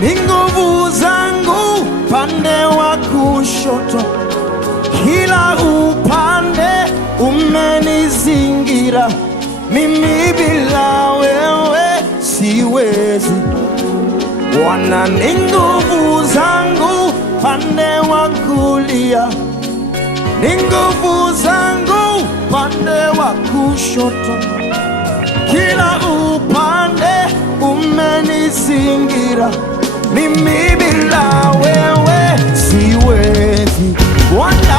ni nguvu zangu pande wa kushoto, kila upande umenizingira, mimi bila wewe siwezi. Bwana ni nguvu zangu pande wa kulia, ni nguvu zangu pande wa kushoto, kila upande umenizingira, mimi bila wewe siwezi. Bwana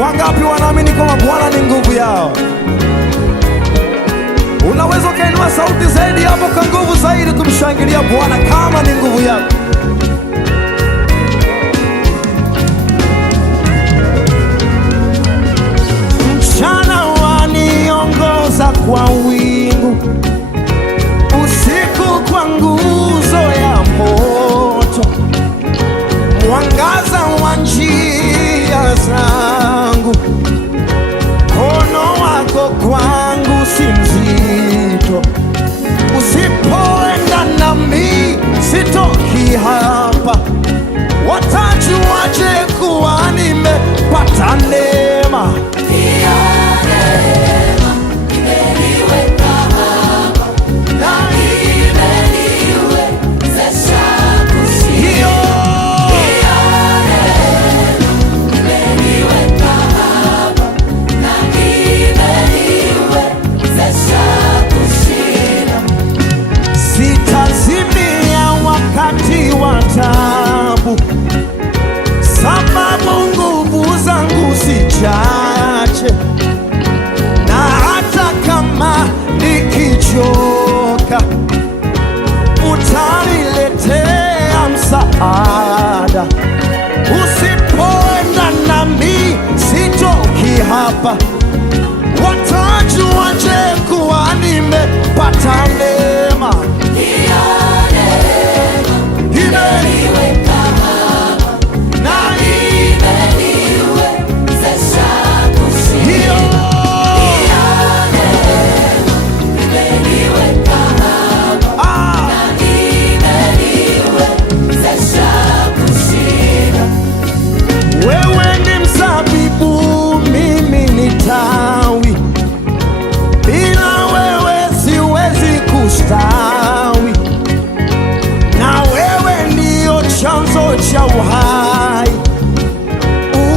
wangapi wanaamini kwamba Bwana ni nguvu yao? Unaweza ukainua sauti zaidi hapo kwa nguvu zaidi kumshangilia Bwana kama ni nguvu yako. Mchana waniongoza kwa wingu, usiku kwa nguzo ya moto, mwangaza wa njia zangu, mkono wako kwangu si mzito. Usipoenda nami sitoki hapa. Watajuaje kuwa nimepata neema? Sitazimia wakati wa taabu, sababu nguvu zangu si chache, na hata kama nikichoka utaniletea msaada. Usipoenda nami sitoki hapa. Watajuaje kuwa nimepata neema? Wewe ni mzabibu, mimi ni tawi, bila wewe siwezi kustawi, na wewe ndio chanzo cha uhai.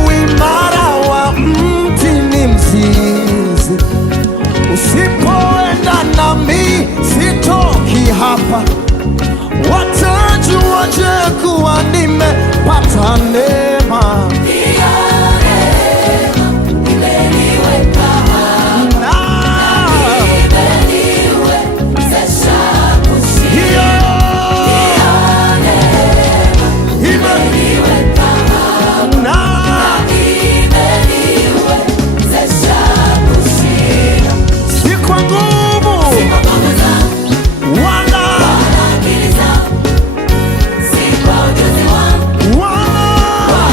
Uimara wa mti ni mzizi, usipoenda nami sitoki hapa. Watajuaje kuwa nimepata neema? Wow!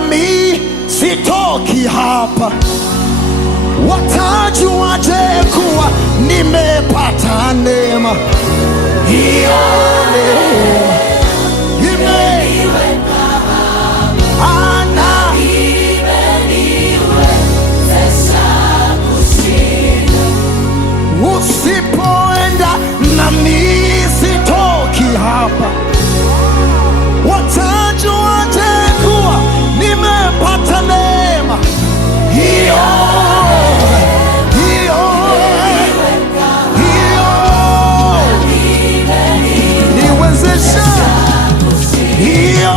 nami sitoki hapa. Watajuaje kuwa nimepata neema? Hiyo neema imeniweka hapa, imeniwezesha kushinda. Usipoenda nami sitoki hapa. Watajuaje kuwa nimepata neema? Hiyo niwezesha. Hiyo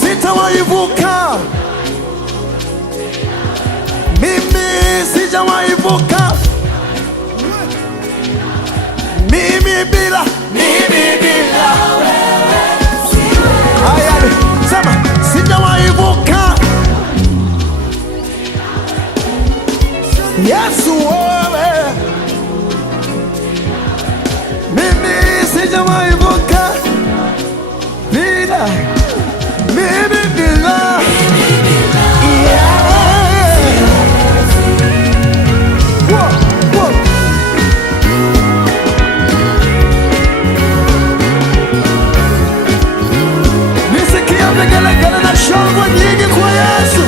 sitawaivuka. Mimi sijawaivuka. Mimi bila wewe siwezi. Haya, sema sijawaivuka. Yesu wewe, mimi sijawaivuka bila. Mimi bila. Yeah. Whoa, whoa. Nisikia vigelegele na shangwe nyingi kwa Yesu.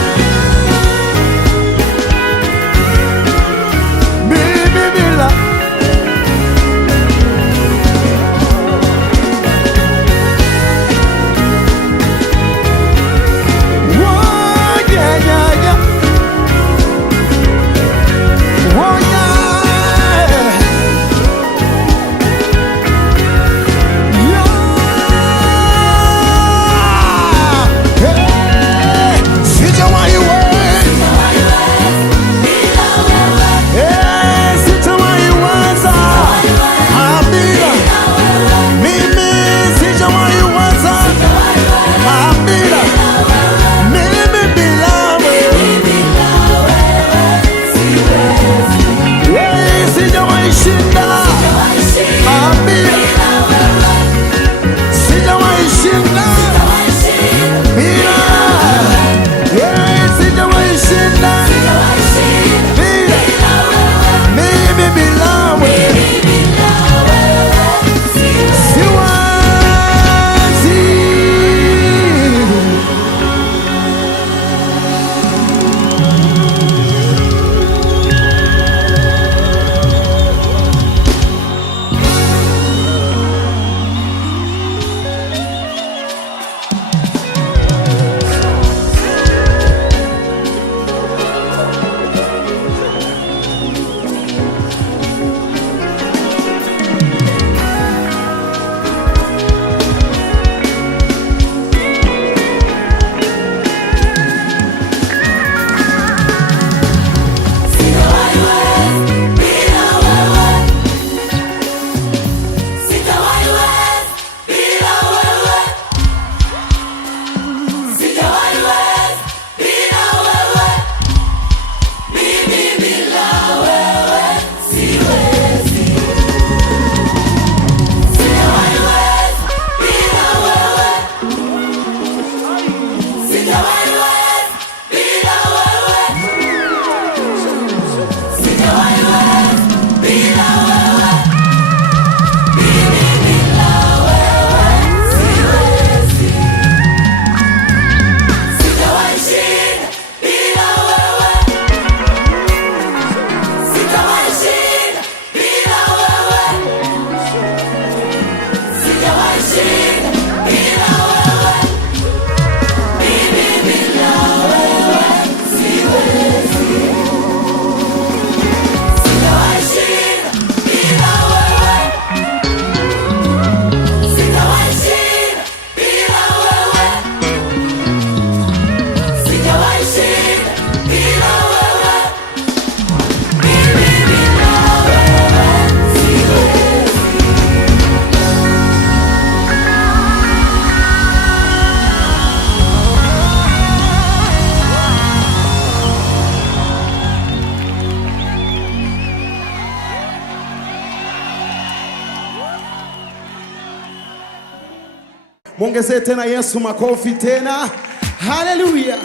Mwongezee tena Yesu makofi tena. Haleluya.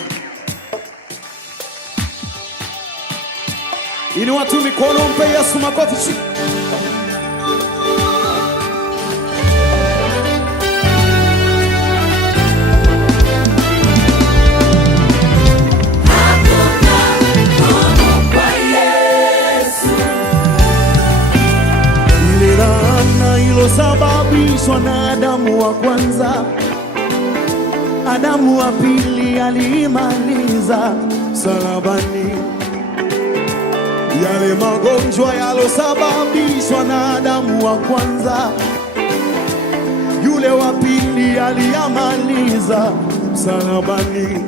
Inua tu mikono, mpe Yesu makofi. Sababishwa na Adamu wa kwanza, Adamu wa pili alimaliza msalabani. Yale magonjwa yalosababishwa na Adamu wa kwanza, yule wa pili aliyamaliza msalabani.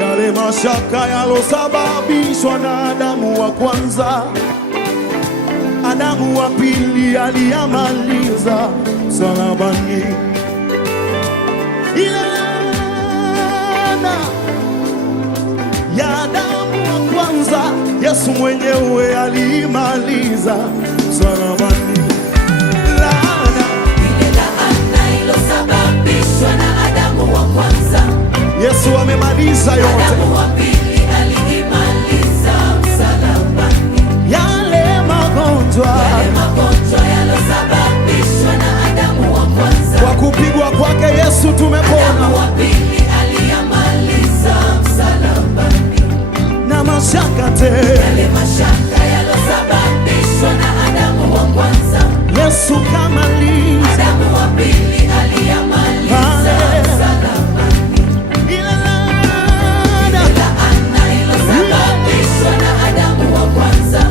Yale mashaka yalosababishwa na Adamu wa kwanza, Adamu wa pili aliyamaliza msalabani. Ile laana ya Adamu wa kwanza, Yesu mwenyewe alimaliza msalabani. Ile laana ilosababishwa na Adamu wa kwanza, Yesu amemaliza yote. Adamu wa pili alimaliza msalabani. Yale magonjwa yalosababishwa na Adamu wa kwanza, kwa kupigwa kwake Yesu tumepona. Adamu wa pili aliyamaliza msalabani. Na mashaka tena, yale mashaka yalosababishwa na Adamu wa kwanza, Yesu kamaliza. Adamu wa pili aliyamaliza msalabani. Ile laana ilosababishwa na Adamu wa kwanza,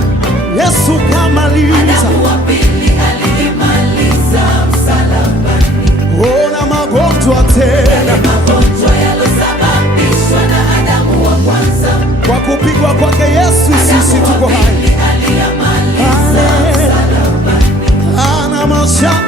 Yesu kamaliza. Adamu wa pili alimaliza msalabani. Ona magonjwa tena, magonjwa yalosababishwa na Adamu wa kwanza, kwa kupigwa kwake Yesu sisi tuko hai. aliyamaliza msalabani. Ana mashaka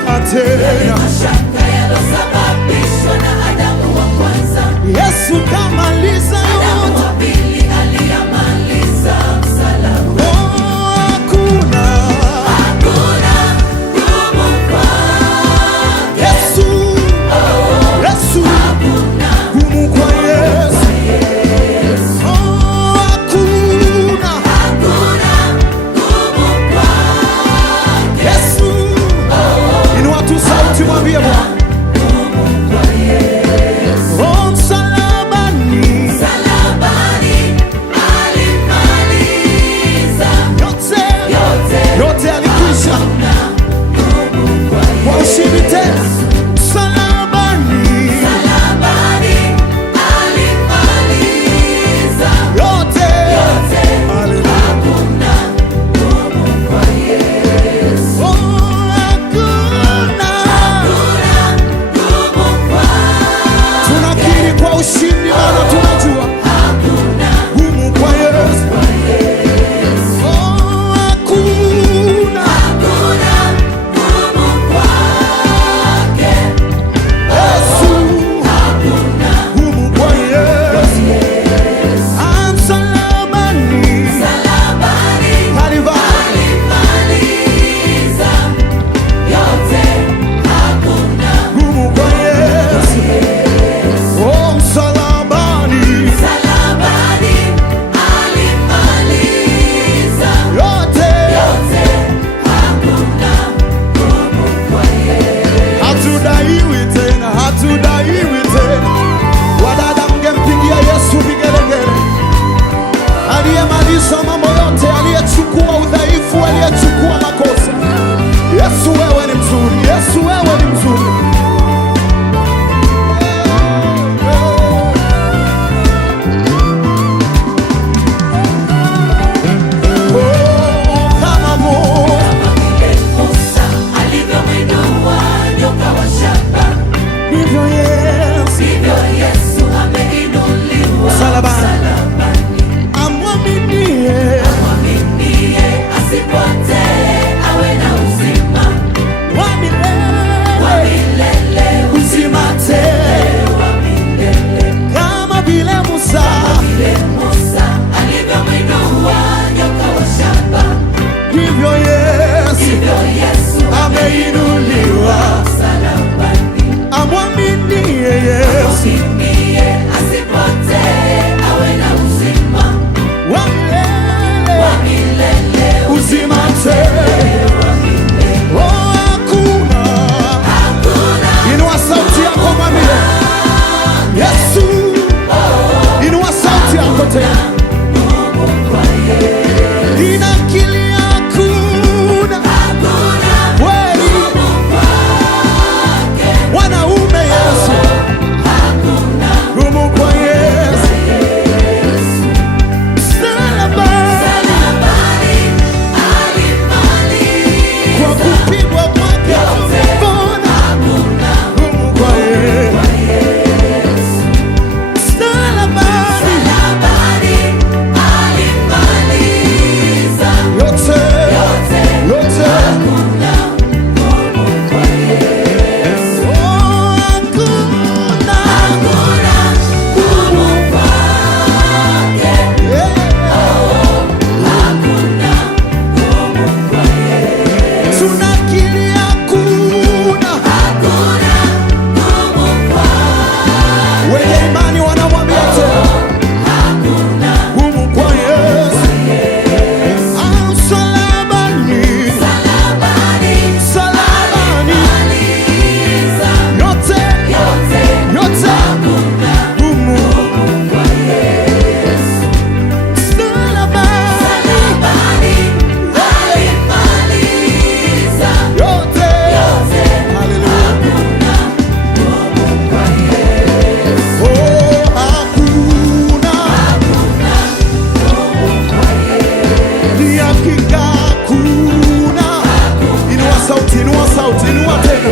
sauti, inua sauti, inua tena.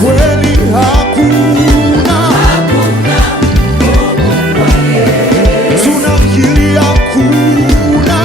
Kweli hakuna, tunakiri hakuna,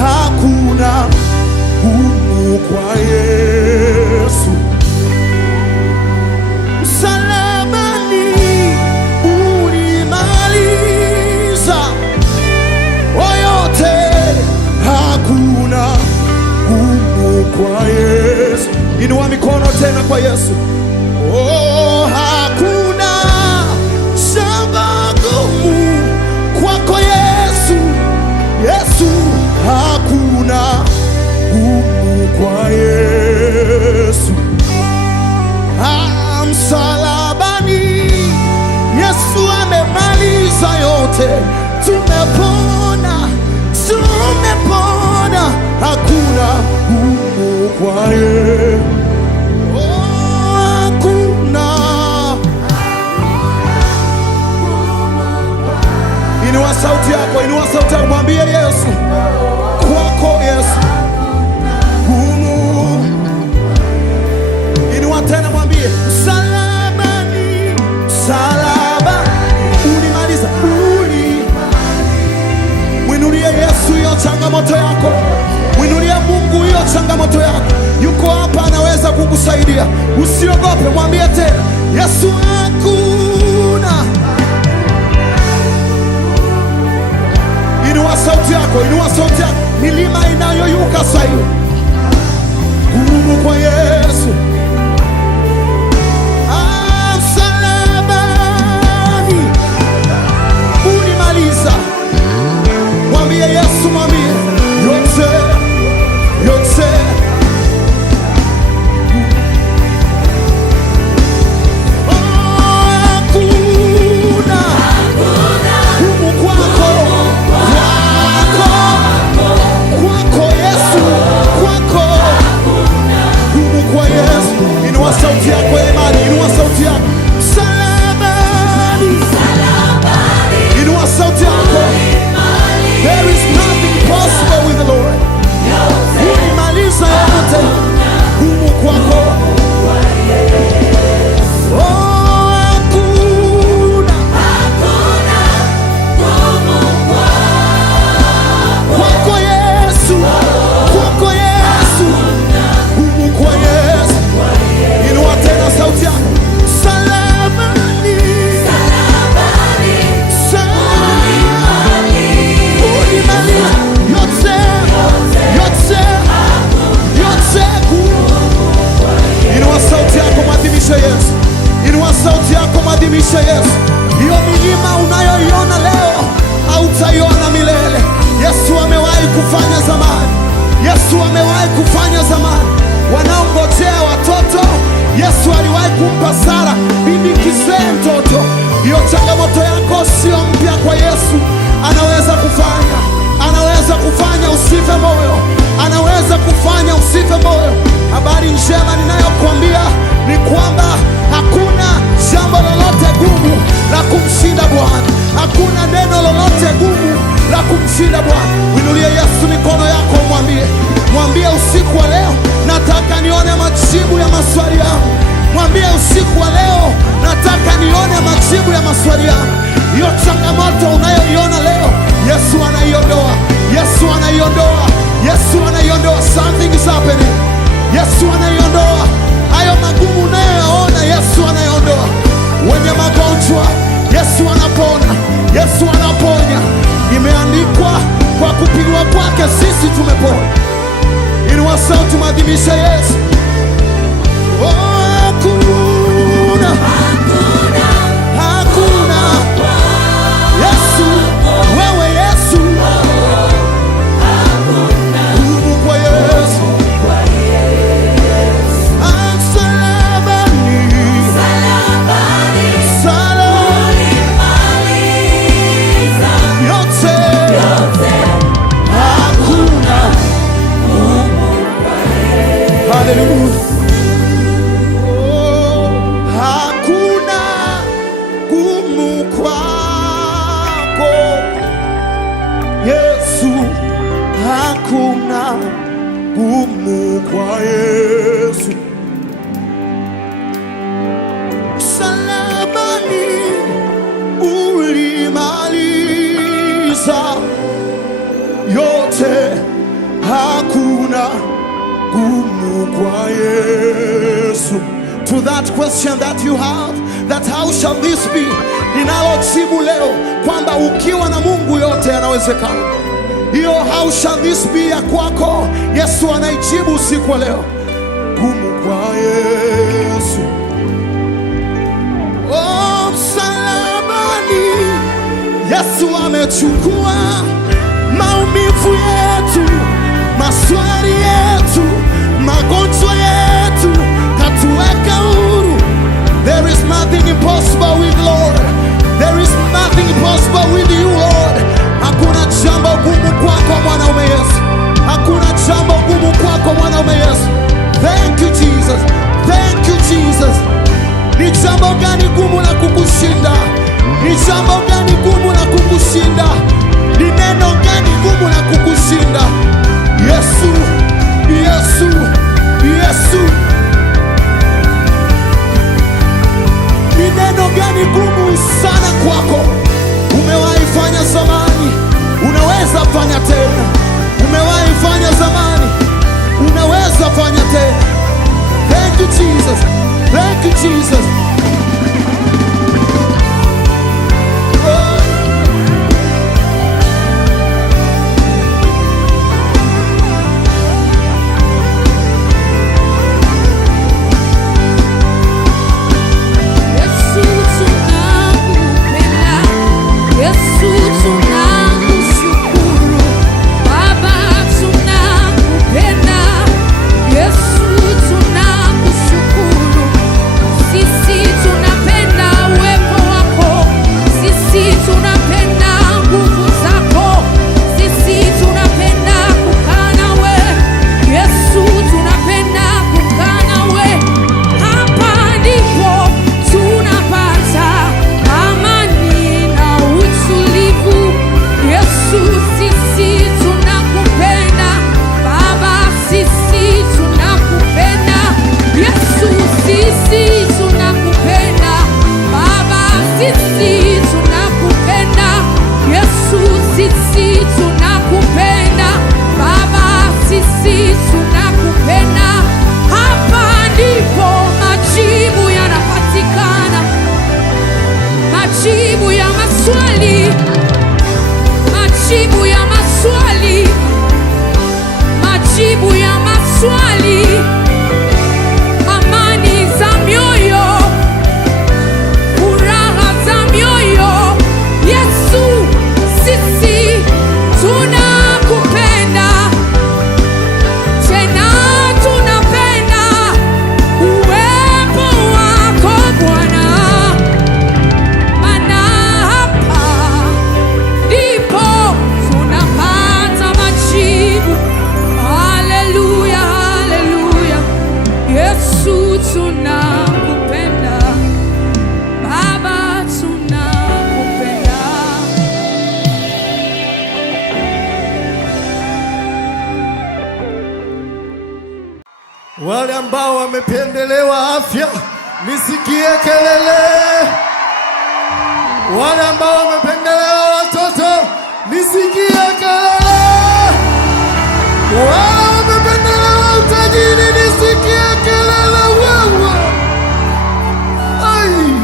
hakuna gumu kwa Yesu. Msalabani ulimaliza yote, hakuna gumu kwa Yesu. Inua mikono tena kwa Yesu. Oh, hakuna shamba gumu kwako Yesu. Yesu, hakuna gumu kwa Yesu. Msalabani Yesu amemaliza yote, tumepona, tumepona, hakuna gumu kwa Yesu. Hakuna. Inua sauti yako, inua sauti yako, mwambie Yesu, kwako Yesu gumu. Inua tena, mwambie msalabani, msalaba ulimaliza, mwinulie Yesu hiyo changamoto yako, mwinulie Mungu hiyo changamoto yako. Yuko hapa, anaweza kukusaidia. Usiogope, mwambie tena Yesu, hakuna. Inua sauti yako, inua sauti yako. Milima inayoyuka sasa, gumu kwa Yesu. Msalabani ulimaliza. Mwambie Yesu, mwambie yote, yote. Hakuna gumu kwako, kwako Yesu, kwako gumu kwa Yesu. Inua sauti yako ya imani, inua sauti yako. Msalabani, inua sauti yako. There is nothing possible with the Lord. Ulimaliza yote, gumu kwako. Kwako Yesu, kwako Yesu, gumu kwa Yesu. Inua tena sauti yako. Msalabani, ulimaliza yote, yote, yote gumu. Inua sauti yako, mwadhimisha Yesu. Inua sauti yako, mwadhimisha Yesu. Hiyo milima unayoiona leo hautaiona milele. Yesu amewahi kufanya zamani, Yesu amewahi kufanya zamani. Wanaongojea watoto, Yesu aliwahi kumpa Sara bibi kizee mtoto. Hiyo changamoto yako sio mpya kwa Yesu. Anaweza kufanya, anaweza kufanya usife moyo, anaweza kufanya usife moyo. Habari njema ninayokuambia ni kwamba hakuna jambo lolote gumu la kumshinda Bwana. Hakuna neno lolote gumu la kumshinda Bwana. Winulie Yesu mikono yako, mwambie, mwambie usiku wa leo, nataka nione majibu ya maswali yangu. Mwambie usiku wa leo, nataka nione majibu ya maswali yangu. Hiyo changamoto unayoiona leo, Yesu anaiondoa, Yesu anaiondoa, Yesu anaiondoa. Something is happening. sauti, mwadhimishe Yesu. Oh, hakuna, hakuna Yesu, wewe Yesu, ngumu kwa Yesu. Msalabani, yote hakuna. Hallelujah. Oh, hakuna gumu kwako Yesu, hakuna gumu kwa Yesu. Msalabani ulimaliza yote, hakuna gumu kwa Yesu. To that question that you have, that how shall this be, ninalojibu leo kwamba ukiwa na Mungu yote yanawezekana. Hiyo how shall this be ya kwako, Yesu anaijibu usiku wa leo. Gumu kwa Yesu. Oh, msalabani Yesu amechukua maumivu yetu, maswali yetu, magonjwa yetu, katuweka huru. There is nothing impossible with Lord. There is nothing impossible with you, Lord. Hakuna jambo gumu kwako mwanaume Yesu. Hakuna jambo gumu kwako mwanaume Yesu. Thank you Jesus. Thank you Jesus. Ni jambo gani gumu la kukushinda? Ni jambo gani gumu la kukushinda? Ni neno gani gumu la kukushinda? Yesu, Yesu, Yesu. Ni neno gani gumu sana kwako? Umewahi fanya zamani, unaweza fanya tena. Umewahi fanya zamani, unaweza fanya tena. Thank you Jesus. Thank you Jesus. Wale ambao wamependelewa afya, nisikie kelele. Wale ambao wamependelewa watoto, nisikie kelele. Wale wamependelewa utajiri, nisikie kelele wewe. Ai.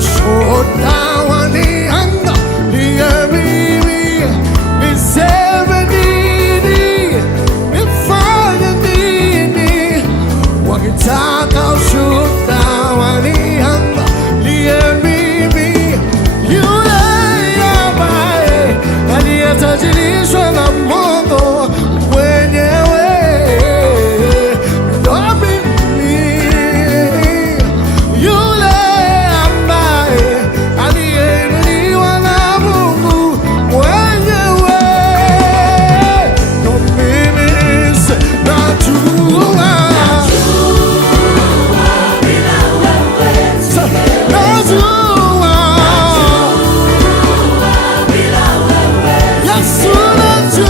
ushuhuda waniangalie mimi, niseme nini, nifanye nini? Wakitaka ushuhuda waniangalie mimi, yule ambaye aliyetajirishwa na Mungu mwenyewe ndo mimi, yule ambaye aliyeinuliwa na Mungu mwenyewe ndo mimi. Najua Yesu, najua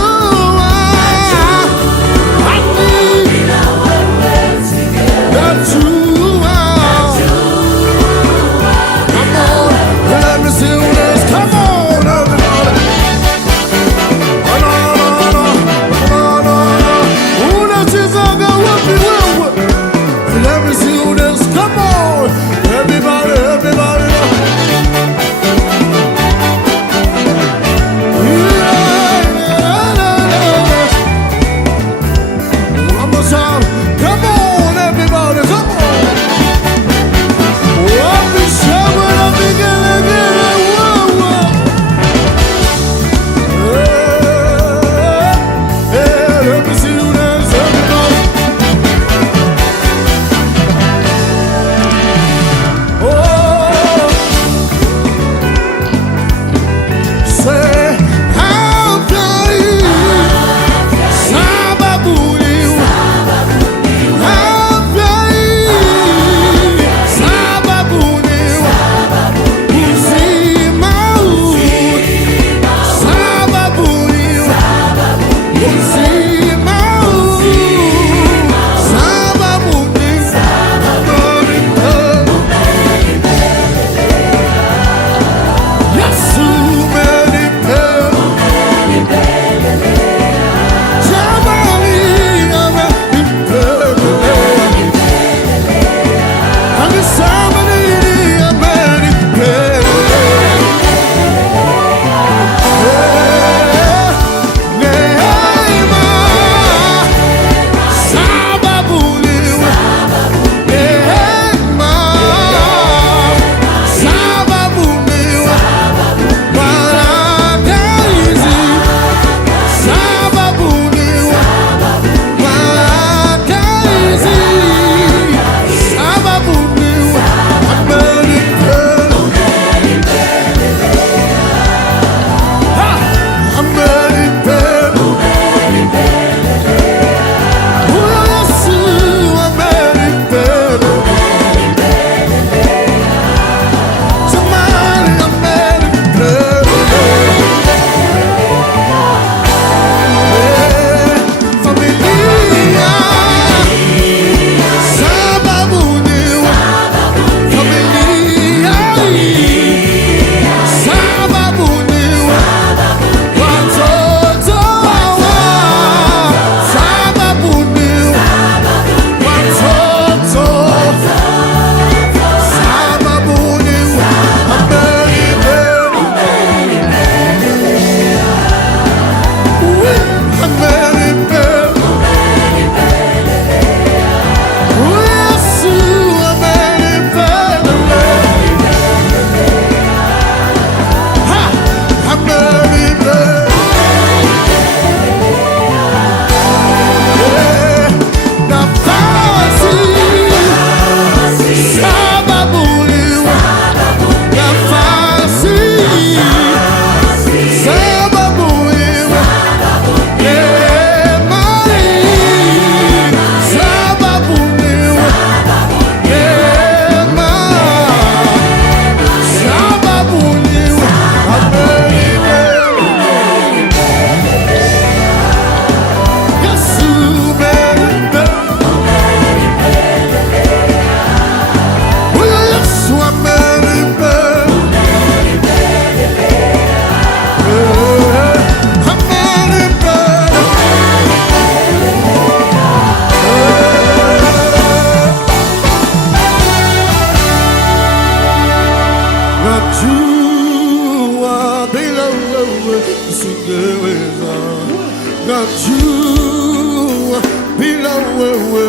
najua bila wewe,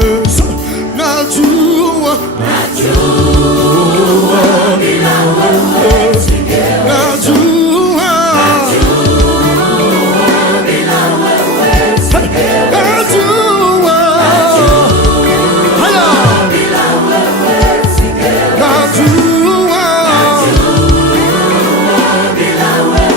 najua bila wewe singeweza, najua bila wewe singeweza, najua haya bila wewe singeweza, najua bila wewe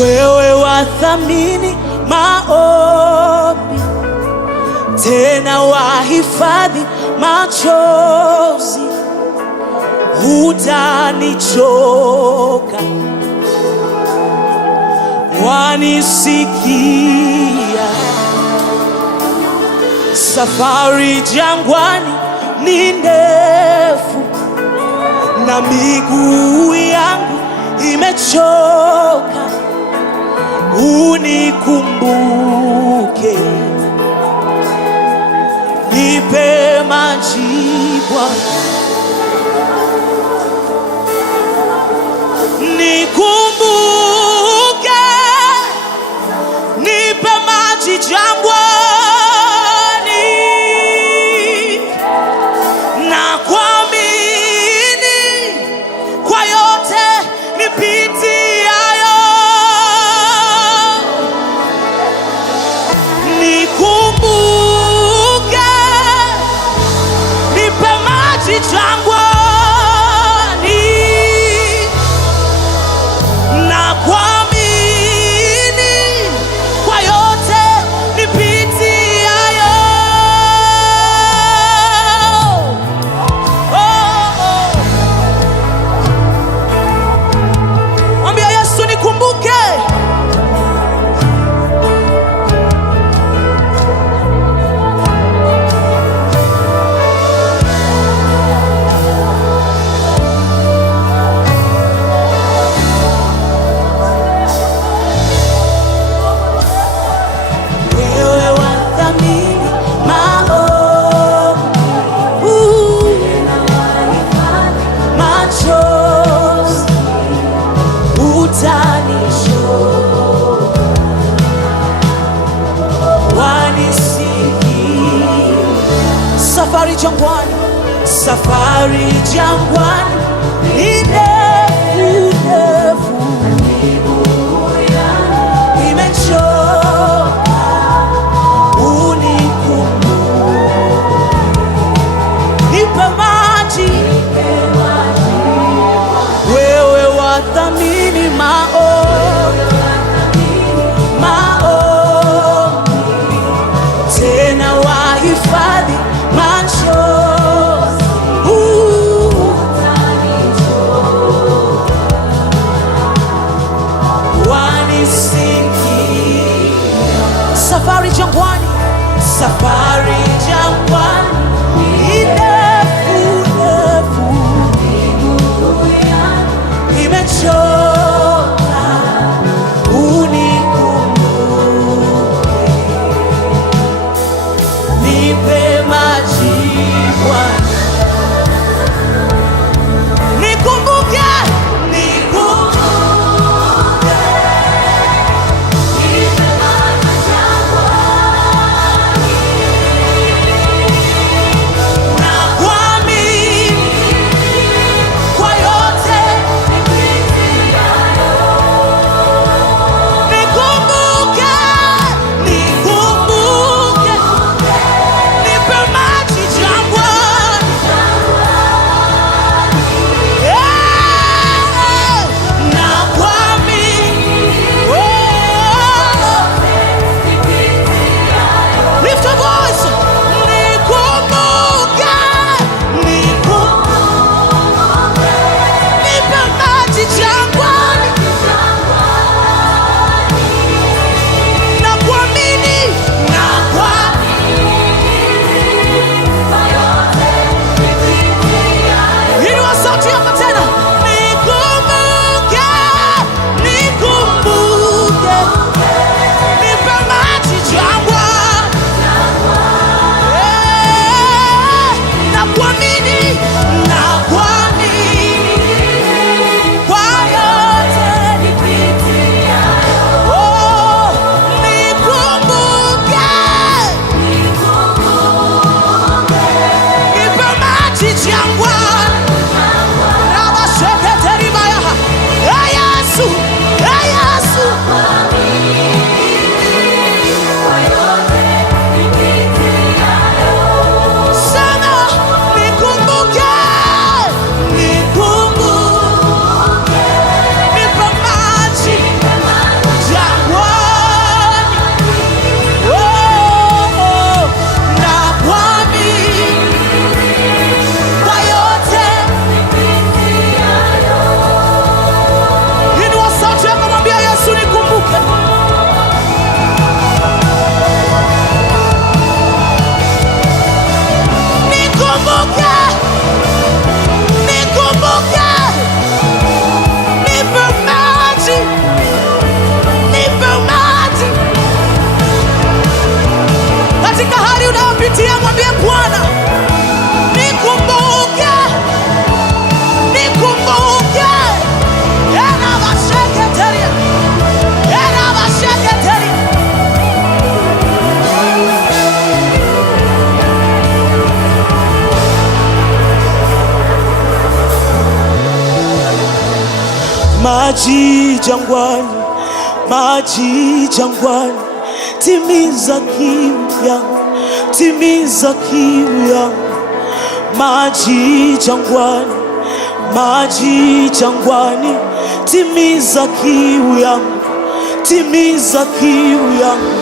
Wewe wathamini maombi, tena wahifadhi machozi, hutanichoka wanisikia. Safari jangwani ni ndefu na miguu yangu imechoka, unikumbuke, nipe maji Bwana, nikumbuke, nipe maji jangwani, na kuamini kwa yote nipitiayo. Nikumbuke, nipe maji jangwani, na kuamini kwa yote nipitiayo. Mwambia Yesu, nikumbuke. Wewe wathamini maovu, machozi utanishoka, wanisikia. Safari jangwani, safari jangwani ni ndefu ndefu, imechoka, unikumbuke, nipe maji. Wewe wathamini maombi, tena wahifadhi machozi, wanisikia. Safari jangwani, safari jangwani ni ndefu ndefu, imechoka, unikumbuke, nipe maji Bwana, nikumbuke, nikumbuke, nipe maji jangwani, Maji jangwani, maji jangwani, timiza kiu yangu, timiza kiu yangu. Maji jangwani, maji jangwani, timiza kiu yangu, timiza kiu yangu.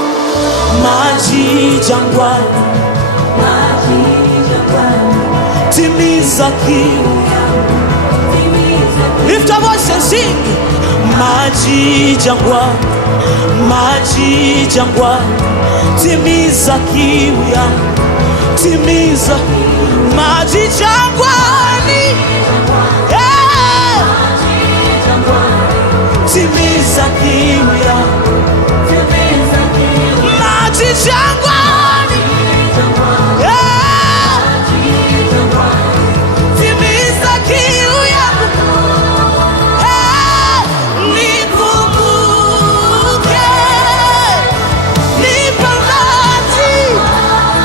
Maji jangwani, timiza kiu. Lift your voice and sing. Maji jangwani, maji jangwani, timiza kiu yangu, timiza. Maji jangwani, yeah. Timiza kiu yangu, maji jangwani, yeah. Timiza kiu yangu, hey. Nikumbuke, nipe maji,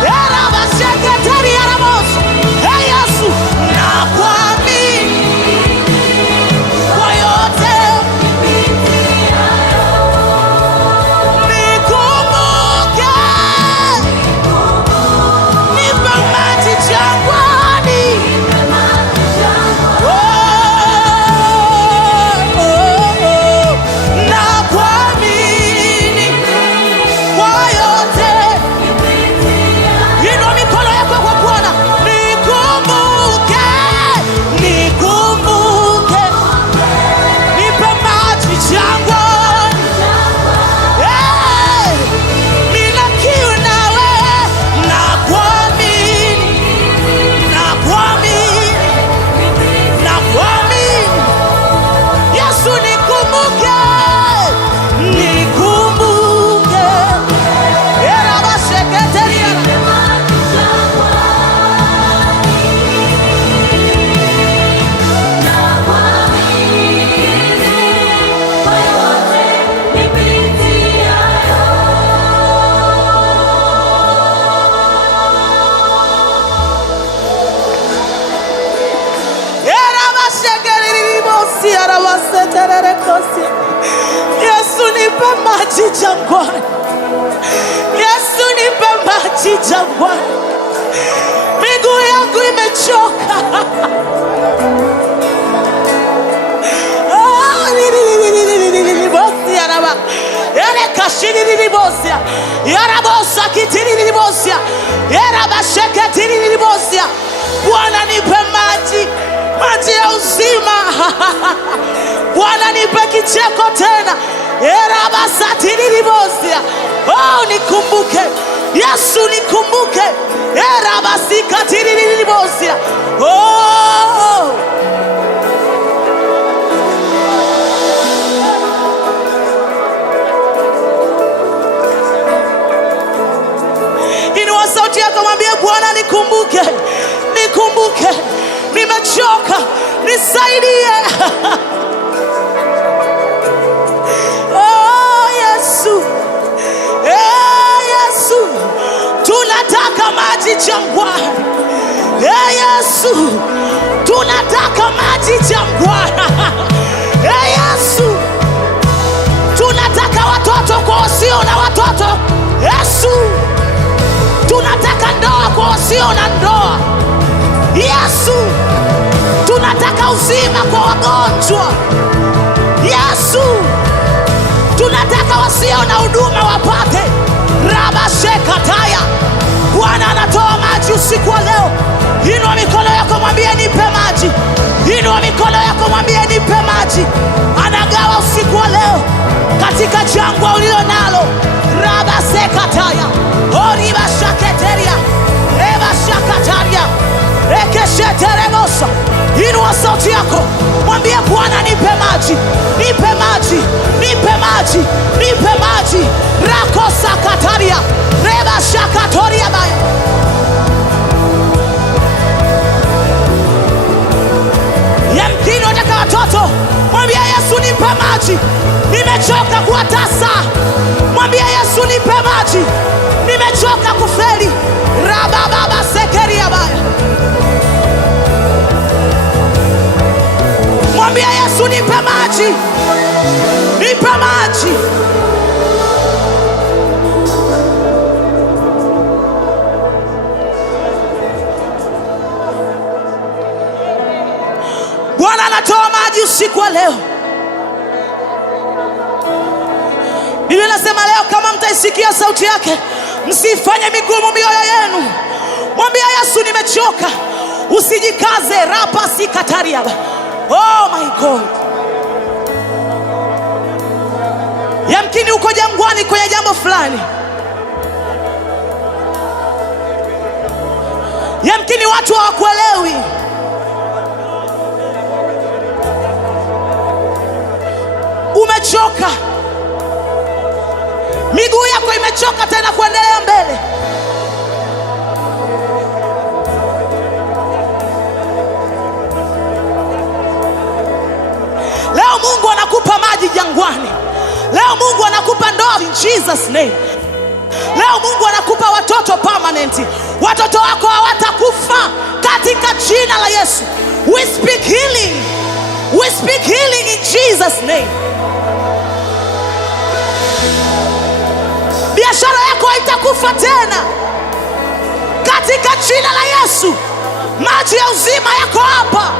Erabasheketeri Arabosa. Hey Yesu, nakuamini kwa yote. Nikumbuke, nipe maji jangwani. Oh, oh, oh. Nakuamini kwa yote. Inua mikono yako kwa Bwana. Nikumbuke, nikumbuke, nipe maji jangwani. Hey, nina kiu nawe. Nakuamini, nakuamini, nakuamini. Yesu nikumbuke, nikumbuke. Erabasheketeria. Yesu nipe maji jangwani, Yesu nipe maji jangwani. Miguu yangu imechoka. Bosi araba, yale kashiri bosia, yarabosa kitiri bosia, yarabasheketiri bosia. Bwana nipe maji, maji ya uzima. Bwana nipe kicheko tena. Erabasatiri bosia. Oh, nikumbuke Yesu, nikumbuke. Erabasikatiri bosia. Oh, inua sauti yako, mwambie Bwana nikumbuke, nikumbuke, nimechoka, nisaidie. Oh Yesu, Yesu, tunataka maji jangwani. Yesu, tunataka maji jangwani. Yesu, tunataka watoto kwa wasio na watoto. Yesu, tunataka ndoa kwa wasio na ndoa. Yesu, tunataka uzima kwa wagonjwa. Yesu, tunataka wasio na huduma wapate. Rabashekataya. Bwana anatoa maji usiku wa leo. Inua mikono yako, mwambie nipe maji. Inua mikono yako, mwambie nipe maji. Anagawa usiku wa leo katika jangwa ulilo nalo. Rabasekataya. Oribashaketeria. Rebashakataria. Rekesheterebosa. Inua sauti yako, mwambie Bwana nipe maji, nipe maji, nipe maji, nipe maji. Rakosakataria. Rebashakatoria baya. Yamkini unataka watoto, mwambie Yesu nipe maji. Nimechoka kuwa tasa. Mwambie Yesu nipe maji. Nimechoka kufeli. Rabababa sekeria baya. Mwambie Yesu nipe maji. nipe maji. Bwana anatoa maji usiku wa leo. Biblia inasema leo kama mtaisikia sauti yake, msifanye migumu mioyo yenu. Mwambie Yesu, nimechoka. Usijikaze rapa sikataria. Oh my God. Yamkini uko jangwani kwenye jambo fulani. Yamkini watu hawakuelewi. Umechoka. Miguu yako imechoka tena kuendelea mbele. Leo Mungu anakupa maji jangwani. Leo Mungu anakupa ndoa in Jesus name. Leo Mungu anakupa watoto permanent. Watoto wako hawatakufa katika jina la Yesu. We speak healing. We speak healing in Jesus name. Biashara yako haitakufa tena katika jina la Yesu. Maji ya uzima yako hapa.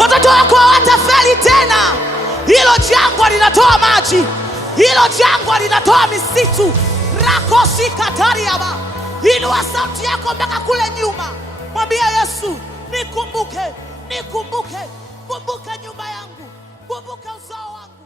Watoto wako hawatafeli tena. Hilo jangwa linatoa maji. Hilo jangwa linatoa misitu. Rakosi katariaba. Inua sauti yako mpaka kule nyuma. Mwambie Yesu, nikumbuke, nikumbuke. Kumbuka nyumba yangu. Kumbuka uzao wangu.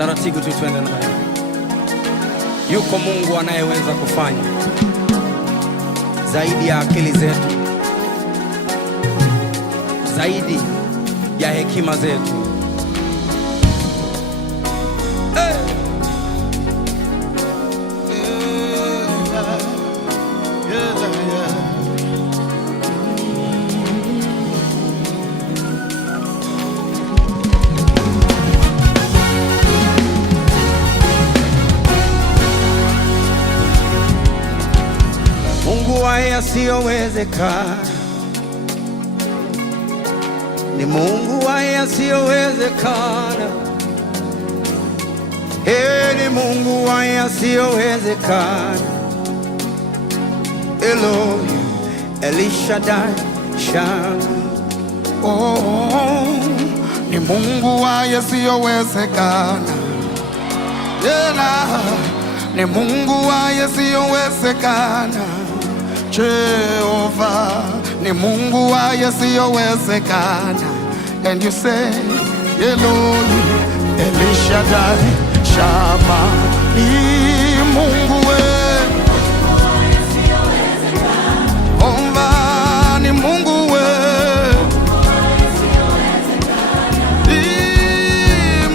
Taratibu tu twende nayo. Yuko Mungu anayeweza kufanya zaidi ya akili zetu, zaidi ya hekima zetu. Mungu wa yasiyowezekana, ni Mungu wa yasiyowezekana. Ni Mungu wa yasiyowezekana. Elohim, El Shaddai, Shammah. Oh, ni Mungu wa yasiyowezekana. Ni Mungu wa yasiyowezekana. Jehovah, ni Mungu wa yasiyowezekana. And you say, Elohim, El Shaddai, Shammah. Ni Mungu we Omba, ni Mungu we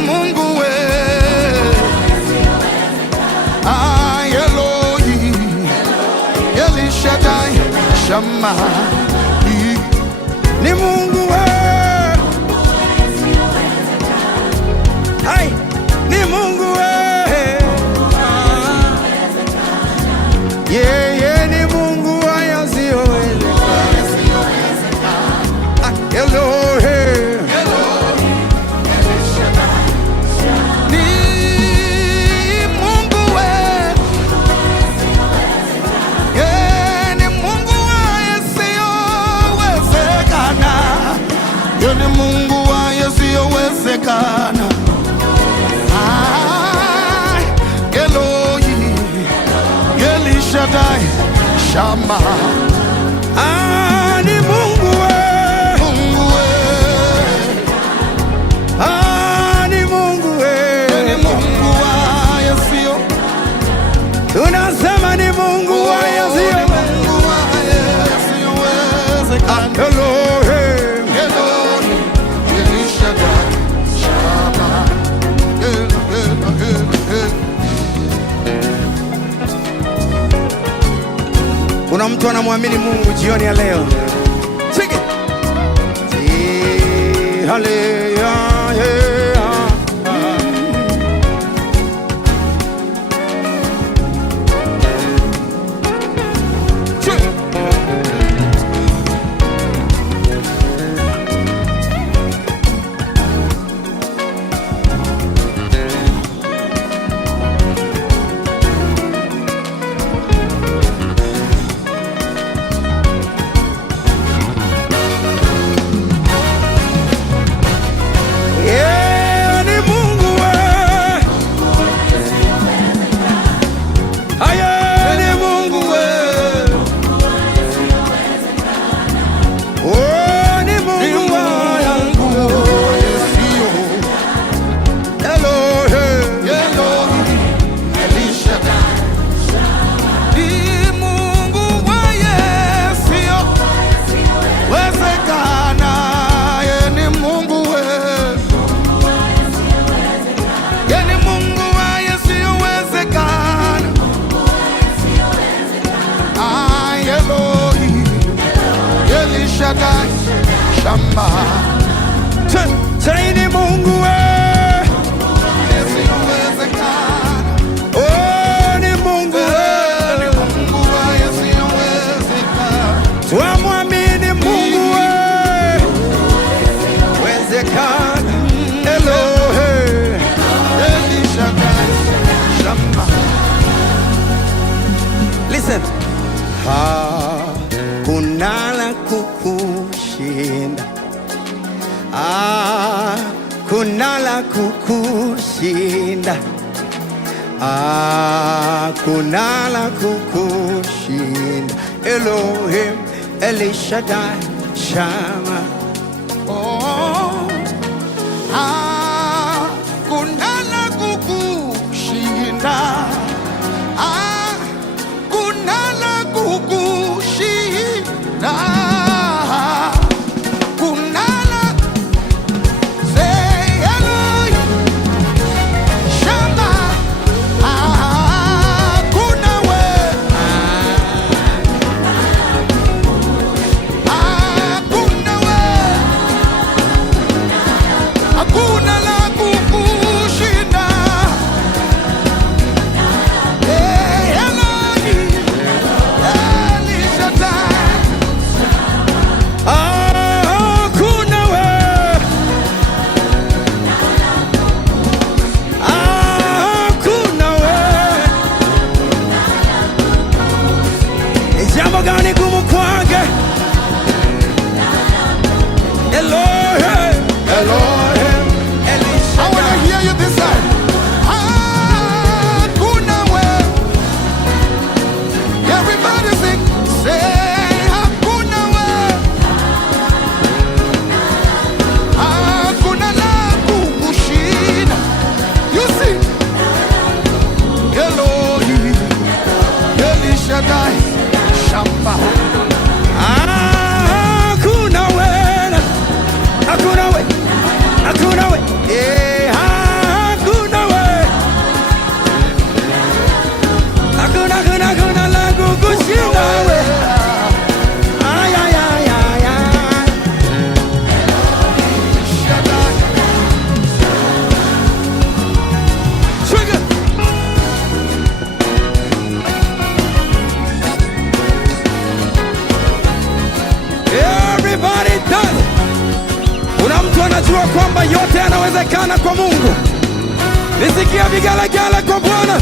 Mungu we Elohim, El Shaddai, Shammah. Ni Mungu we, hai, ni Mungu we, yeah, ni Mungu wa yasiyowezekana. Elohim, El Shaddai, ni Mungu we, ni Mungu wa yasiyowezekana. Ni Mungu wa yasiyowezekana. Elohim, El Shaddai, Shammah. ni Mungu we, Mungu we, ni Mungu we, ni Mungu wa yasiyo. tunasema ni Mungu wa yasiyowezekana. Mungu wa yasiyowezekana. Elohim, Elohim, El Shaddai, Shammah. kuna mtu anamwamini Mungu jioni ya leo? Sing it. Hallelujah. Shaddai, Shammah. Say ni Mungu we, yasiyowezekana. ni Mungu we, Ni Mungu wa yasiyowezekana. twamwamini Mungu we, wezekana. Elohim, El Shaddai, Shammah. listen. Hakuna la kukushinda, hakuna la kukushinda, hakuna la kukushinda. Elohim, El Shaddai, Shammah. Oh, hakuna la kukushinda. linawezekana kwa Mungu. Nisikia vigelegele kwa Bwana.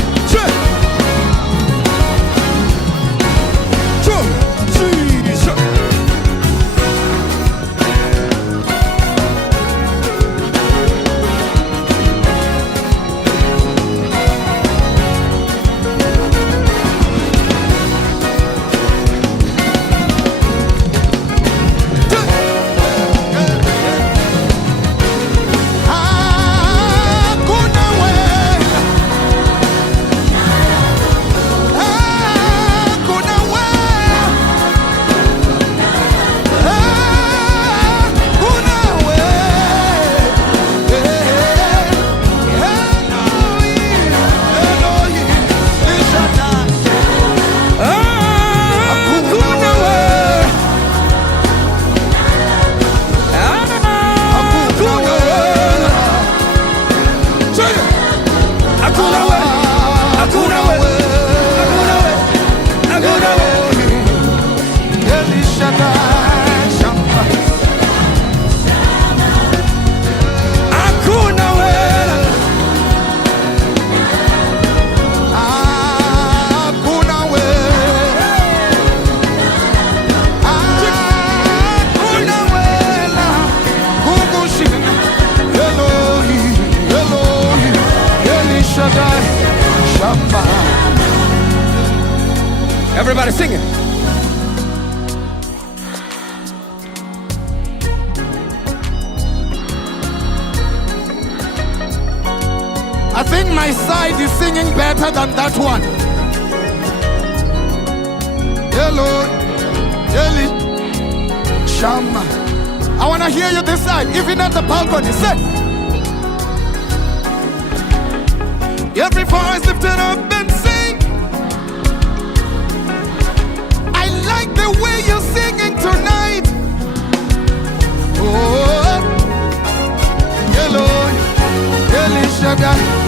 Everybody sing it. I think my side is singing better than that one. Hello, Eli, Shama. I want to hear you this side, even at the balcony. Say, every voice lifted up and sing. I like the way you're singing tonight. Oh, hello, Eli Shaddai.